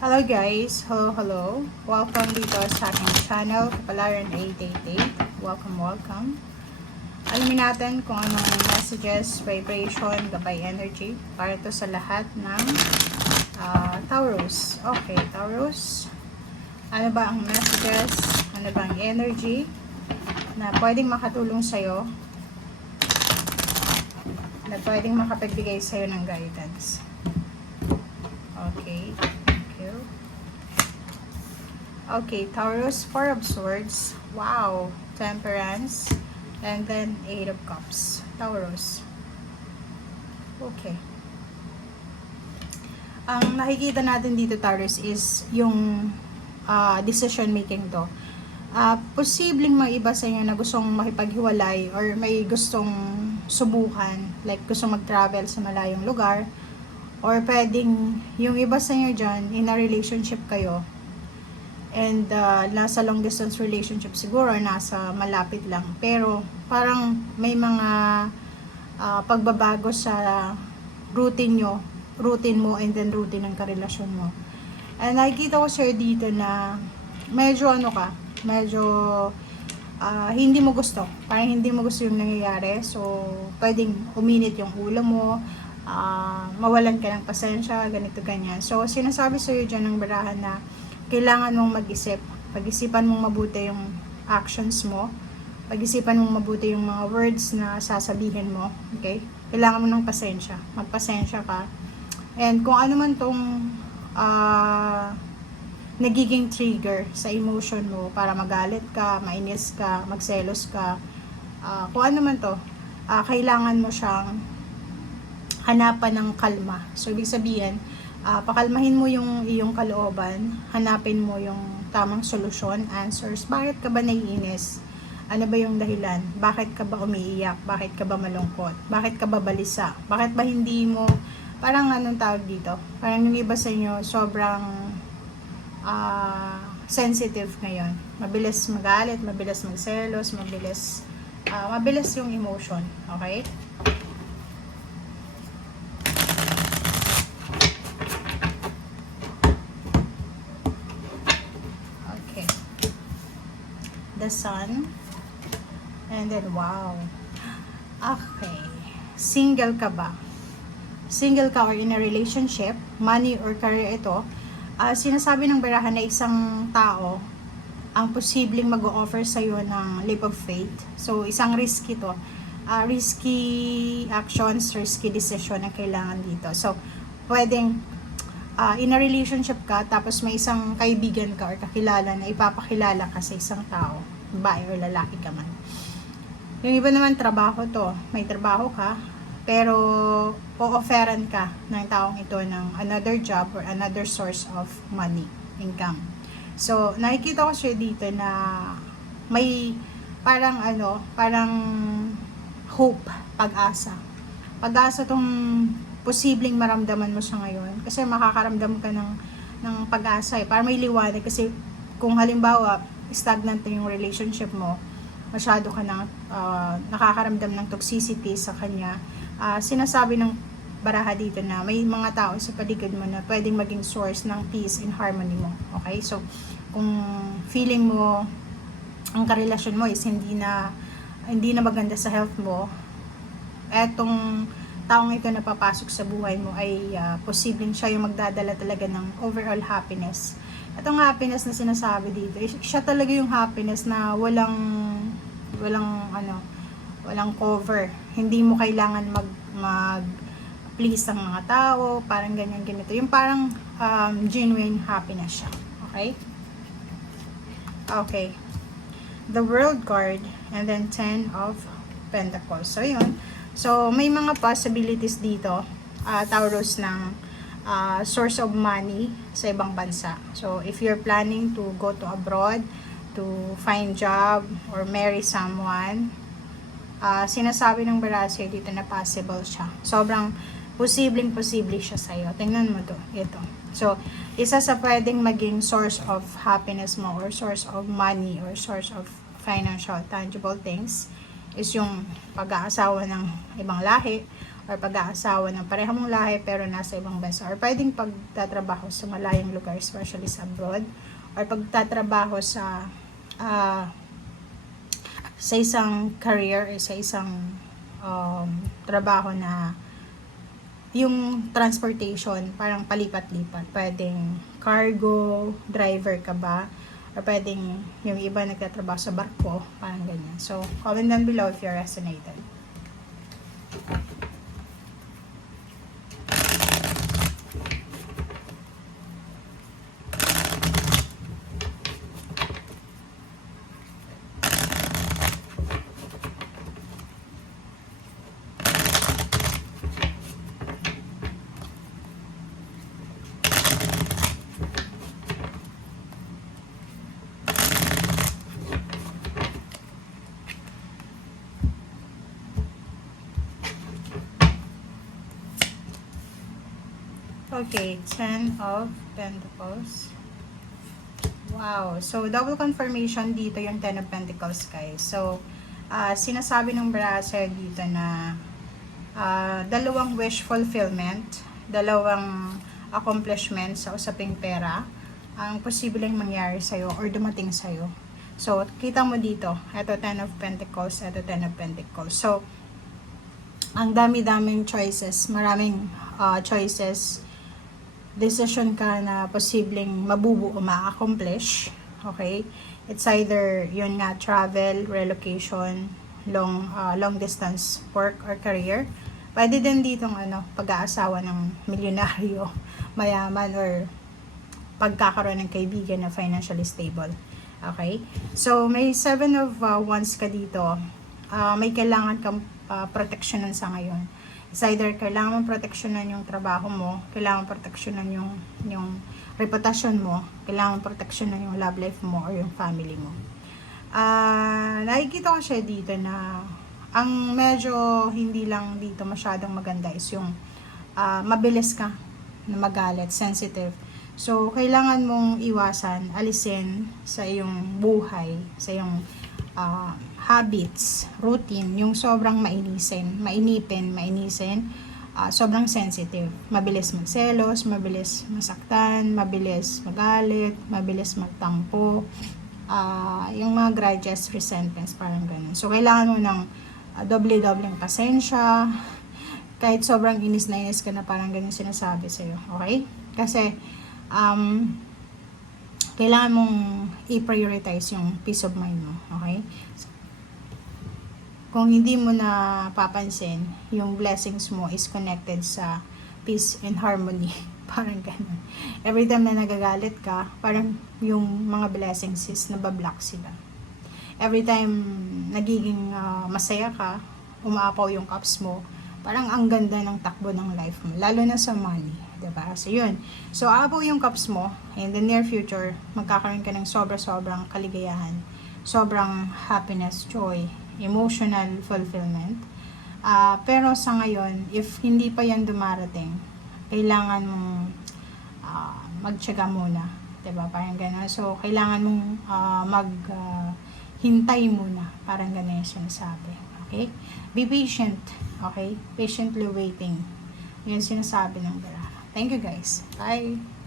Hello guys! Hello! Welcome dito sa aking channel, Kapalaran 888. Welcome. Alamin natin kung anong messages, vibration, gabay energy para to sa lahat ng Taurus. Okay, Taurus. Ano ba ang messages? Ano ba ang energy na pwedeng makatulong sa'yo? Na pwedeng makapagbigay sa'yo ng guidance? Okay. Okay, Taurus, Four of Swords. Wow. Temperance. And then, Eight of Cups. Taurus. Okay. Ang nakikita natin dito, Taurus, is yung decision making to. Posibleng may iba sa inyo na gustong makipaghiwalay or may gustong subukan. Like, gustong mag-travel sa malayong lugar. Or pwedeng, yung iba sa inyo dyan, in a relationship kayo. And nasa long distance relationship siguro, nasa malapit lang. Pero parang may mga pagbabago sa routine mo and then routine ng karelasyon mo. And nakikita ko sir dito na medyo hindi mo gusto. Parang hindi mo gusto yung nangyayari. So, pwedeng uminit yung ulo mo, mawalan ka ng pasensya, ganito ganyan. So, sinasabi sa'yo dyan ng barahan na kailangan mong mag-isip. Pag-isipan mong mabuti yung actions mo. Pag-isipan mong mabuti yung mga words na sasabihin mo. Okay? Kailangan mo ng pasensya. Magpasensya ka. And kung ano man tong nagiging trigger sa emotion mo para magalit ka, mainis ka, magselos ka, kung ano man to, kailangan mo siyang hanapan ng kalma. So, ibig sabihin, pakalmahin mo yung iyong kalooban, hanapin mo yung tamang solusyon, answers. Bakit ka ba naiinis? Ano ba yung dahilan? Bakit ka ba umiiyak? Bakit ka ba malungkot? Bakit ka ba balisa? Bakit ba hindi mo, parang anong tawag dito? Parang yung iba sa inyo, sobrang sensitive ngayon. Mabilis magalit, mabilis magselos, mabilis yung emotion. Okay? The Sun, and then wow. Okay, single ka ba? Single ka or in a relationship, money or career ito, sinasabi ng barahan na isang tao ang posibleng mag-o-offer sa'yo ng leap of faith. So, isang risky to. Risky actions, risky decision na kailangan dito. So, pwedeng in a relationship ka, tapos may isang kaibigan ka or kakilala na ipapakilala ka sa isang tao, babae o lalaki ka man. Yung iba naman trabaho to, may trabaho ka, pero o-offeran ka ng taong ito ng another job or another source of money, income. So, nakikita ko siya dito na may parang hope, pag-asa. Pag-asa tong posibleng maramdaman mo siya ngayon kasi makakaramdam ka ng pag-asa para may liwanag kasi kung halimbawa stagnant yung relationship mo, masyado ka na nakakaramdam ng toxicity sa kanya, sinasabi ng baraha dito na may mga tao sa paligid mo na pwedeng maging source ng peace and harmony mo. Okay? So, kung feeling mo ang karelasyon mo is hindi na maganda sa health mo, etong taong ito na papasok sa buhay mo ay posibleng siya yung magdadala talaga ng overall happiness. Itong happiness na sinasabi dito, siya talaga yung happiness na walang cover. Hindi mo kailangan mag please ang mga tao, parang ganyan ganito. Yung parang genuine happiness siya. Okay? Okay. The World card and then 10 of Pentacles. So, yun. So, may mga possibilities dito, Taurus, ng source of money sa ibang bansa. So, if you're planning to go to abroad, to find job, or marry someone, sinasabi ng Barasya dito na possible siya. Sobrang posible siya sa'yo. Tingnan mo to, ito. So, isa sa pwedeng maging source of happiness mo, or source of money, or source of financial, tangible things, is yung pag-aasawa ng ibang lahi or pag-aasawa ng pareha mong lahi pero nasa ibang bansa, or pwedeng pagtatrabaho sa malayong lugar, especially sa abroad, or pagtatrabaho sa isang career or sa isang trabaho na yung transportation, parang palipat-lipat. Pwedeng cargo, driver ka ba? Or pwedeng yung iba nagtatrabaho sa barko, parang ganyan. So, comment down below if you resonated. Okay, 10 of Pentacles. Wow. So, double confirmation dito yung 10 of Pentacles, guys. So, sinasabi ng brasser dito na dalawang wish fulfillment, dalawang accomplishment sa usaping pera ang posibleng mangyari sa'yo or dumating sa'yo. So, kita mo dito. Ito 10 of Pentacles, ito 10 of Pentacles. So, ang dami-daming choices, maraming choices, decision ka na posibleng mabubuo, ma-accomplish. Okay? It's either yun nga, travel, relocation, long distance work or career. Pwede din ditong pag-aasawa ng milyonaryo, mayaman, or pagkakaroon ng kaibigan na financially stable. Okay? So, may 7 of Wands ka dito. May kailangan kang proteksyonan sa ngayon. It's either kailangan mong proteksyonan yung trabaho mo, kailangan mong proteksyonan yung reputasyon mo, kailangan mong proteksyonan yung love life mo or yung family mo. Nakikita ko siya dito na ang medyo hindi lang dito masyadong maganda is yung mabilis ka na magalit, sensitive. So, kailangan mong iwasan, alisin sa iyong buhay, sa iyong habits, routine, yung sobrang mainisin, sobrang sensitive. Mabilis magselos, mabilis masaktan, mabilis magalit, mabilis magtampo, yung mga grudges, resentments, parang ganun. So, kailangan mo ng doble-dobleng pasensya, kahit sobrang inis na inis ka na, parang ganun sinasabi sa'yo. Okay? Kasi, kailangan mong i-prioritize yung peace of mind mo. Okay? Kung hindi mo na papansin, yung blessings mo is connected sa peace and harmony. Parang ganun. Every time na nagagalit ka, parang yung mga blessings is nabablock sila. Every time nagiging masaya ka, umaapaw yung cups mo, parang ang ganda ng takbo ng life mo. Lalo na sa money. Diba? So, yun. So, aapaw yung cups mo, in the near future, magkakaroon ka ng sobrang kaligayahan, sobrang happiness, joy, emotional fulfillment. Pero sa ngayon, if hindi pa yan dumarating, kailangan mong magtiyaga muna. Diba? Parang gano'n. So, kailangan mong hintay muna. Parang gano'n yung sinasabi. Okay? Be patient. Okay? Patiently waiting. Yun sinasabi ng Dara. Thank you guys. Bye!